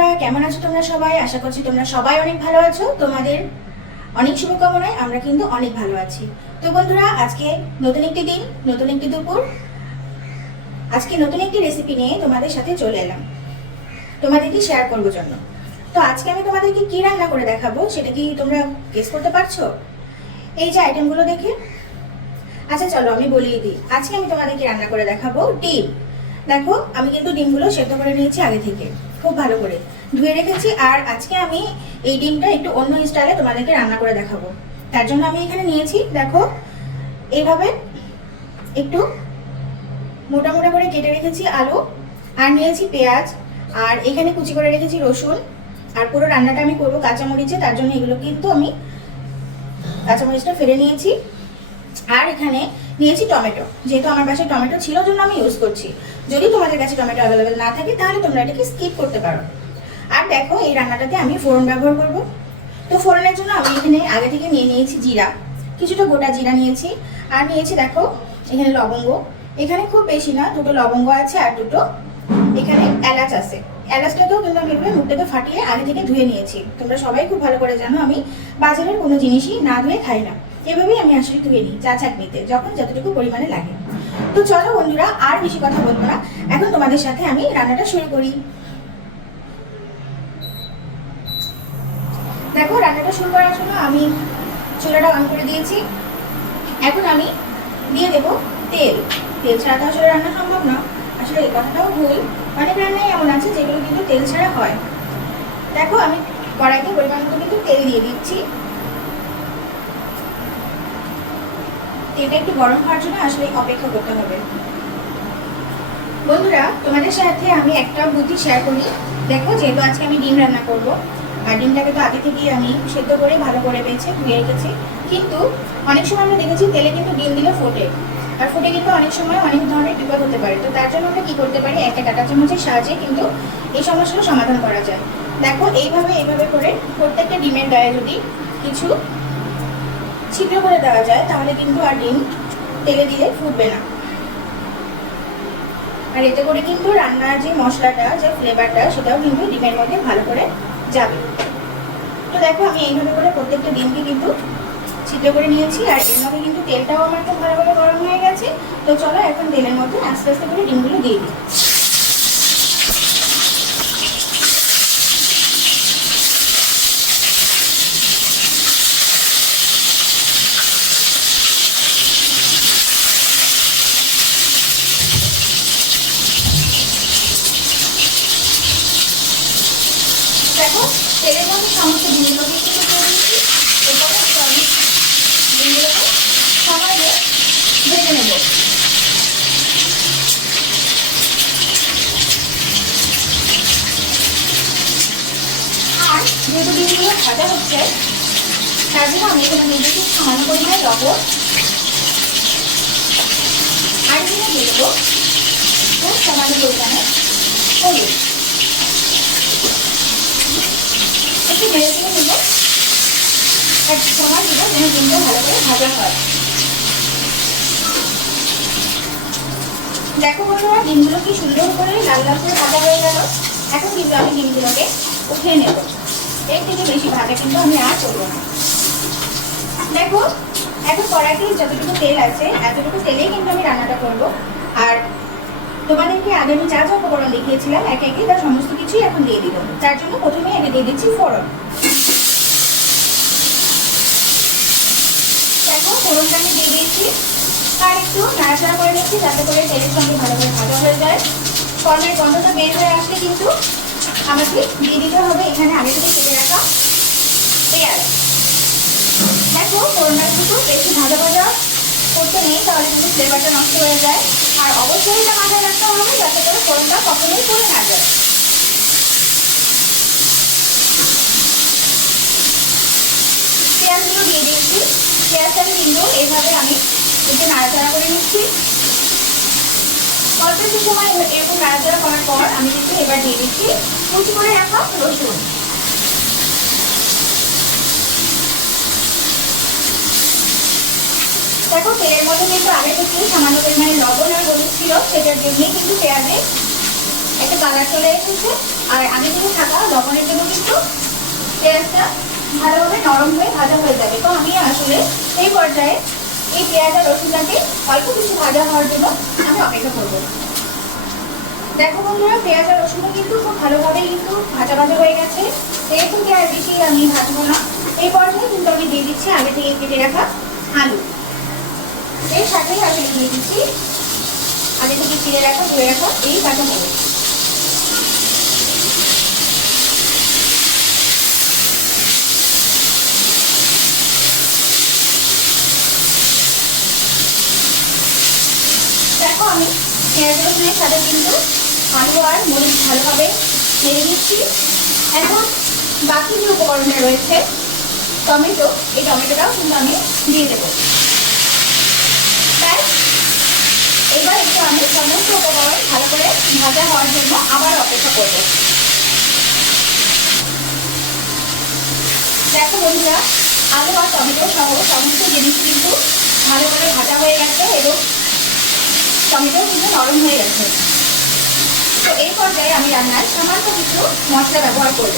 বন্ধুরা, কেমন আছো তোমরা সবাই? আশা করছি তোমরা সবাই অনেক ভালো আছো। তোমাদের অনেক শুভকামনায় আমরা কিন্তু অনেক ভালো আছি। তো বন্ধুরা, আজকে নতুন একটি দিন, নতুন একটি দুপুর, আজকে নতুন একটি রেসিপি নিয়ে তোমাদের সাথে চলে এলাম তোমাদেরকে শেয়ার করবো জন্য। তো আজকে আমি তোমাদেরকে কি রান্না করে দেখাবো সেটা কি তোমরা গেস করতে পারছো এই যে আইটেমগুলো দেখে? আচ্ছা চলো আমি বলিয়ে দিই। আজকে আমি তোমাদেরকে রান্না করে দেখাবো ডিম। দেখো, আমি কিন্তু ডিমগুলো সেদ্ধ করে নিয়েছি আগে থেকে, খুব ভালো করে ধুয়ে রেখেছি। আর আজকে আমি এই ডিমটা একটু অন্য স্টাইলে তোমাদেরকে রান্না করে দেখাবো। তার জন্য আমি এখানে নিয়েছি, দেখো এইভাবে একটু মোটা মোটা করে কেটে রেখেছি আলু, আর নিয়েছি পেঁয়াজ, আর এখানে কুচি করে রেখেছি রসুন। আর পুরো রান্নাটা আমি করবো কাঁচামরিচে, তার জন্য এগুলো কিন্তু আমি কাঁচামরিচটা ফেলে নিয়েছি। আর এখানে নিয়েছি টমেটো, যেহেতু আমার বাসায় টমেটো ছিল জন্য আমি ইউজ করছি। যদি তোমাদের কাছে টমেটো অ্যাভেলেবেল না থাকে তাহলে তোমরা এটাকে স্কিপ করতে পারো। আর দেখো, এই রান্নাটাতে আমি ফোড়ন ব্যবহার করব। তো ফোড়নের জন্য আমি এখানে আগে থেকে নিয়ে নিয়েছি জিরা, কিছুটা গোটা জিরা নিয়েছি। আর নিয়েছি দেখো এখানে লবঙ্গ, এখানে খুব বেশি না, দুটো লবঙ্গ আছে আর দুটো এখানে এলাচ আছে। এলাচটাকেও কিন্তু আমি এভাবে মুখ থেকে ফাটিয়ে আগে থেকে ধুয়ে নিয়েছি। তোমরা সবাই খুব ভালো করে জানো আমি বাজারের কোনো জিনিসই না ধুয়ে খাই না, এভাবেই আমি আসলে ধুয়ে নিই চা চাটনিতে যখন যতটুকু পরিমাণে লাগে। তো চলো বন্ধুরা, আর বেশি কথা বলবো না, এখন তোমাদের সাথে আমি রান্নাটা শুরু করি। দেখো, রান্নাটা শুরু করার জন্য আমি চুলাটা অন করে দিয়েছি। এখন আমি দিয়ে দেবো তেল। তেল ছাড়া তো আসলে রান্না সম্ভব না, আসলে এই কথাটাও ভুল। অনেক রান্নাই এমন আছে যেগুলো কিন্তু তেল ছাড়া হয়। দেখো, আমি কড়াইতে পরিমাণ মতো কিন্তু তেল দিয়ে দিচ্ছি। তেলটা একটু গরম হওয়ার জন্য আসলে অপেক্ষা করতে হবে। বন্ধুরা, তোমাদের সাথে আমি একটা বুদ্ধি শেয়ার করি। দেখো, যেহেতু আজকে আমি ডিম রান্না করব, আর ডিমটাকে তো আগে থেকেই আমি সেদ্ধ করে ভালো করে বেছে ধুয়ে রেখেছি, কিন্তু অনেক সময় আমরা দেখেছি তেলে কিন্তু ডিম দিলে ফোটে, আর ফুটে কিন্তু অনেক সময় অনেক ধরনের বিপদ হতে পারে। তো তার জন্য আমরা কি করতে পারি, একটা কাঁটা চামচের সাহায্যে কিন্তু এই সমস্যার সমাধান করা যায়। দেখো, এইভাবে করে প্রত্যেকটা ডিমের গায়ে যদি কিছু ছিদ্র করে দেওয়া যায় তাহলে কিন্তু আর ডিম তেলে দিলে ফুটবে না। আর এতে করে কিন্তু রান্নার যে মশলাটা, যে ফ্লেভারটা, সেটাও কিন্তু ডিমের মধ্যে ভালো করে যাবে। তো দেখো, আমি এইভাবে করে প্রত্যেকটা ডিমকে কিন্তু ছিদ্র করে নিয়েছি, আর এর মধ্যে কিন্তু তেলটাও আমার খুব ভালোভাবে গরম হয়ে গেছে। তো চলো এখন তেলের মধ্যে আস্তে আস্তে করে ডিমগুলো দিয়ে দিই। দেখো, তেলের মধ্যে সমস্ত ডিমগুলোকে কিন্তু দিয়ে দিচ্ছি। এরপরে আমি ডিমগুলোকে সময় দিয়ে ভেজে নেব। আর যেহেতু ডিমগুলো ভাজা হচ্ছে, তার জন্য আমি এখানে নিয়ে দিচ্ছি সামান্য পরিমাণে লবণ, আর এখানে দিয়ে দেবো খুব সামান্য পরিমাণে হলুদ। একটু নেড়ে চেড়ে নেবো, এক সময় দেবো যেন ডিমটা ভালো করে ভাজা হয়। দেখো বন্ধুরা, ডিমগুলো কি সুন্দর করে লাল লাল করে ভাজা হয়ে গেল। এখন কিন্তু আমি ডিমগুলোকে উঠিয়ে নেব। এর থেকে বেশি ভাজা কিন্তু আমি আর করবো না। দেখো, এখন কড়াইতে যতটুকু তেল আছে এতটুকু তেলেই কিন্তু আমি রান্নাটা করব। আর তোমাদেরকে আগে আমি যা যা উপকরণ দেখিয়েছিলাম একে একে তার সমস্ত কিছুই এখন দিয়ে দিব। তার জন্য প্রথমেই আগে দিয়ে দিচ্ছি ফোড়ন। দেখো, ফোড়নটা আমি দিয়ে দিয়েছি, আর একটু নাড়াচাড়া করে নিচ্ছি যাতে করে তেলের সঙ্গে ভালো করে ভাজা হয়ে যায়। ফোড়নের গন্ধটা বের হয়ে আসলে কিন্তু আমাকে দিয়ে দিতে হবে এখানে আগে থেকে কেটে রাখা পেঁয়াজ। দেখো, ফোড়নটা কিন্তু বেশি ভাজা ভাজা করতে নেই, তাহলে কিন্তু ফ্লেভারটা নষ্ট হয়ে যায়। আর অবশ্যই এটা মাথায় রাখতে হবে যাতে করে ফোড়নটা কখনোই পুড়ে না যায়। পেঁয়াজগুলো দিয়ে দিচ্ছি। পেঁয়াজটাকে কিন্তু এইভাবে আমি একটু নাড়াচাড়া করে নিচ্ছি। অল্প একটু সময় এরকম নাড়াচাড়া করার পর আমি কিন্তু এবার দিয়ে দিচ্ছি কুচি করে রাখা রসুন। দেখো, তেলের মধ্যে কিন্তু আগে থেকে সামান্য পরিমাণে লবণ আর হলুদ ছিল, সেটার জন্যই কিন্তু পেঁয়াজে একটা কালার চলে এসেছে। আর আগে থেকে থাকা লবণের জন্য কিন্তু পেঁয়াজটা ভালোভাবে নরম হয়ে ভাজা হয়ে যাবে। তো আমি আসলে এই পর্যায়ে এই পেঁয়াজ আর রসুনটাকে অল্প কিছু ভাজা হওয়ার জন্য আমি অপেক্ষা করবো। দেখো বন্ধুরা, পেঁয়াজ আর রসুনটা কিন্তু খুব ভালোভাবে কিন্তু ভাজা ভাজা হয়ে গেছে। এর থেকে আর বেশি আমি ভাজবো না। এই পর্যায়ে কিন্তু আমি দিয়ে দিচ্ছি আগে থেকে কেটে রাখা আলু। এর সাথেই আমি দিয়ে দিচ্ছি আগে থেকে চিড়ে রাখা ধুয়ে রাখা এই কাঁচামরিচ। দেখো আমি পেঁয়াজ রসুনের সাথে কিন্তু আলু আর মরিচ ভালোভাবে নেড়ে দিচ্ছি। এখন বাকি যে উপকরণে রয়েছে টমেটো, এই টমেটোটাও কিন্তু আমি দিয়ে দেবো। তাই এবার একটু আমি সমস্ত উপকরণ ভালো করে ভাজা হওয়ার জন্য আবার অপেক্ষা করব। দেখো বন্ধুরা, আলু আর টমেটো সহ সমস্ত জিনিস কিন্তু ভালো করে ভাজা হয়ে গেছে এবং টমেটো কিন্তু নরম হয়ে গেছে। তো এই পর্যায়ে আমি রান্নায় সামান্য কিছু মশলা ব্যবহার করব।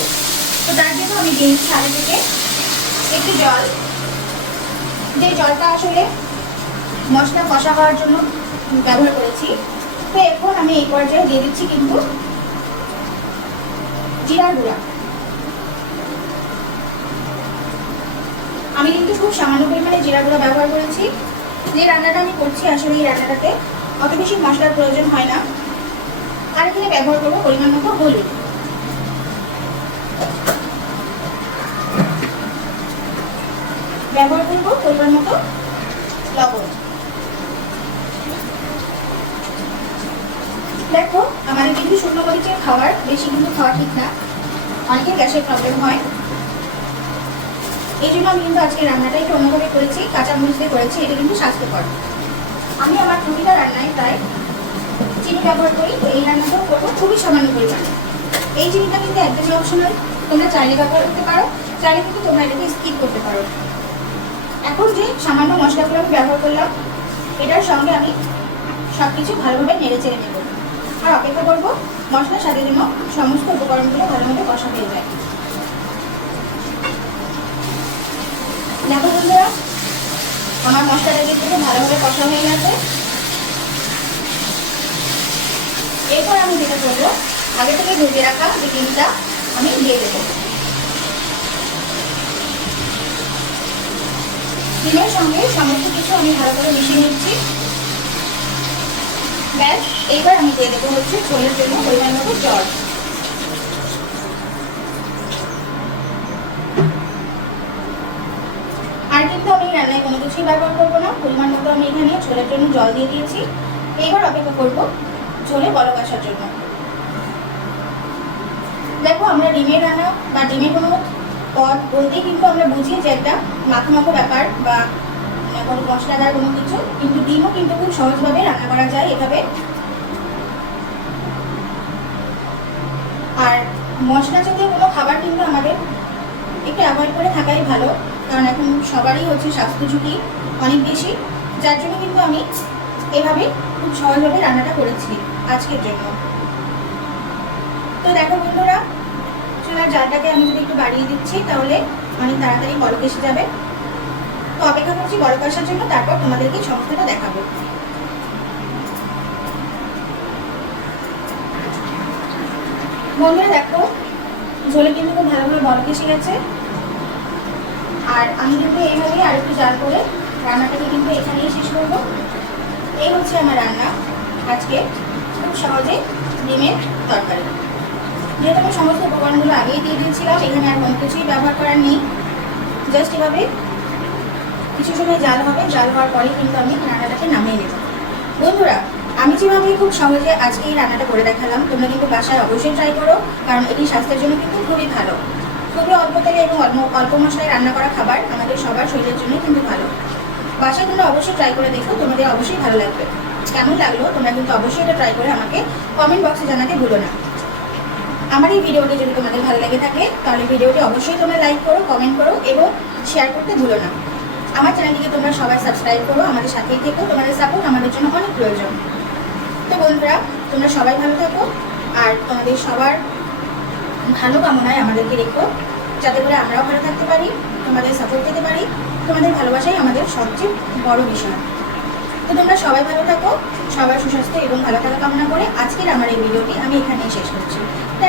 তো তার জন্য আমি দিয়েছি আগে থেকে একটু জল, যে জলটা আসলে মশলা কষা হওয়ার জন্য ব্যবহার করেছি। তো এখন আমি এই পর্যায়ে দিয়ে দিচ্ছি কিন্তু জিরার গুঁড়া। আমি কিন্তু খুব সামান্য পরিমাণে জিরা গুঁড়া ব্যবহার করেছি। যে রান্নাটা আমি করছি আসলে এই রান্নাটাতে অত বেশি মশলার প্রয়োজন হয় না। আর এখানে ব্যবহার করবো পরিমাণ মতো হলুদ। ব্যবহার করবো পরিমাণ মতো লবণ। দেখো আমাদের কিন্তু শুকনো মরিচের খাবার বেশি কিন্তু খাওয়া ঠিক না, অনেকের গ্যাসের প্রবলেম হয়। এই জন্য আমি কিন্তু আজকে রান্নাটা একটু অন্যভাবে করেছি, কাঁচা মরিচ দিয়ে করেছি। এটা কিন্তু স্বাস্থ্যকর। আমি আমার প্রতিটা রান্নায় প্রায় চিনি ব্যবহার করি। তো এই রান্নাটাও করবো খুবই সামান্য পরিমাণে। এই চিনিটা কিন্তু একদমই অপশনাল, তোমরা চাইলে ব্যবহার করতে পারো, চাইলে কিন্তু তোমরা এটাকে স্কিপ করতে পারো। এখন যে সামান্য মশলাগুলো আমি ব্যবহার করলাম, এটার সঙ্গে আমি সবকিছু ভালোভাবে নেড়ে চেড়ে নেব আর অপেক্ষা করবো মশলার সাথে যেন সমস্ত উপকরণগুলো ভালোভাবে কষা হয়ে যায়। দেখো বন্ধুরা, আমার মশলাটা কিন্তু ভালোভাবে কষা হয়ে গেছে। এরপর আমি যেটা করবো, আগে থেকে ভেজে রাখা যে ডিমটা আমি দিয়ে দেবো। ডিমের সঙ্গে সমস্ত কিছু আমি ভালো করে মিশিয়ে নিচ্ছি। ব্যাস, এইবার আমি দিয়ে দেবো হচ্ছে ঝোলের জন্য পরিমাণ মতো জল। আর কিন্তু আমি রান্নায় কোনো কিছুই ব্যবহার করবো না। পরিমাণ মতো আমি এখানে ঝোলের জন্য জল দিয়ে দিয়েছি। এইবার অপেক্ষা করবো ঝোলে বলক আসার জন্য। দেখো আমরা ডিমের রান্না বা ডিমের কোনো পদ বলতেই কিন্তু আমরা বুঝি যে একটা মাখো মাখো ব্যাপার বা কোনো মশলাদার কোনো কিছু, কিন্তু ডিমও কিন্তু খুব সহজভাবে রান্না করা যায় এভাবে। আর মশলা জাতীয় কোনো খাবার কিন্তু আমাদের একটু অ্যাভয়েড করে থাকাই ভালো, কারণ এখন সবারই হচ্ছে স্বাস্থ্য ঝুঁকি অনেক বেশি। যার জন্য কিন্তু আমি এভাবে খুব সহজভাবে রান্নাটা করেছি আজকের জন্য। তো দেখো বন্ধুরা, চুলার জালটাকে আমি যদি একটু বাড়িয়ে দিচ্ছি তাহলে অনেক তাড়াতাড়ি বলক এসে যাবে। তো অপেক্ষা করছি বলক আসার জন্য, তারপর তোমাদেরকে সমস্তটা দেখাবো। বন্ধুরা দেখো, ঝোলে কিন্তু খুব ভালোভাবে বলক এসে গেছে। আর আমি কিন্তু এইভাবে আর একটু জাল করে রান্নাটাকে কিন্তু এখানেই শেষ করবো। এই হচ্ছে আমার রান্না আজকে, খুব সহজে ডিমের তরকারি। যেহেতু আমি সমস্ত উপকরণগুলো আগেই দিয়ে দিয়েছিলাম, এখানে আর কোনো কিছুই ব্যবহার করার নেই। জাস্ট এভাবে কিছু সময় জাল হবে, জাল হওয়ার পরে কিন্তু আমি রান্নাটাকে নামিয়ে নেব। বন্ধুরা, আমি যেভাবে খুব সহজে আজকে এই রান্নাটা করে দেখালাম, তোমরা কিন্তু বাসায় অবশ্যই ট্রাই করো, কারণ এটি স্বাস্থ্যের জন্য কিন্তু খুবই ভালো। খুবই অল্প তেলে এবং অল্প মশলায় রান্না করা খাবার আমাদের সবার শরীরের জন্য কিন্তু ভালো। বাসায় তোমরা অবশ্যই ট্রাই করে দেখো, তোমাদের অবশ্যই ভালো লাগবে। কেমন লাগলো তোমরা কিন্তু অবশ্যই এটা ট্রাই করে আমাকে কমেন্ট বক্সে জানাতে ভুলো না। আমার এই ভিডিওটি যদি তোমাদের ভালো লেগে থাকে তাহলে ভিডিওটি অবশ্যই তোমরা লাইক করো, কমেন্ট করো এবং শেয়ার করতে ভুলো না। আমার চ্যানেলটিকে তোমরা সবাই সাবস্ক্রাইব করো, আমাদের সাথেই থেকো। তোমাদের সাপোর্ট আমাদের জন্য অনেক প্রয়োজন। তো বন্ধুরা, তোমরা সবাই ভালো থাকো, আর তোমাদের সবার ভালো কামনায় আমাদেরকে রেখো, যাতে করে আমরাও ভালো থাকতে পারি, তোমাদের সাপোর্ট পেতে পারি। তোমাদের ভালোবাসাই আমাদের সবচেয়ে বড় বিষয়। তো তোমরা সবাই ভালো থাকো, সবার সুস্বাস্থ্য এবং ভালো থাকা কামনা করে আজকের আমার এই ভিডিওটি আমি এখানেই শেষ করছি।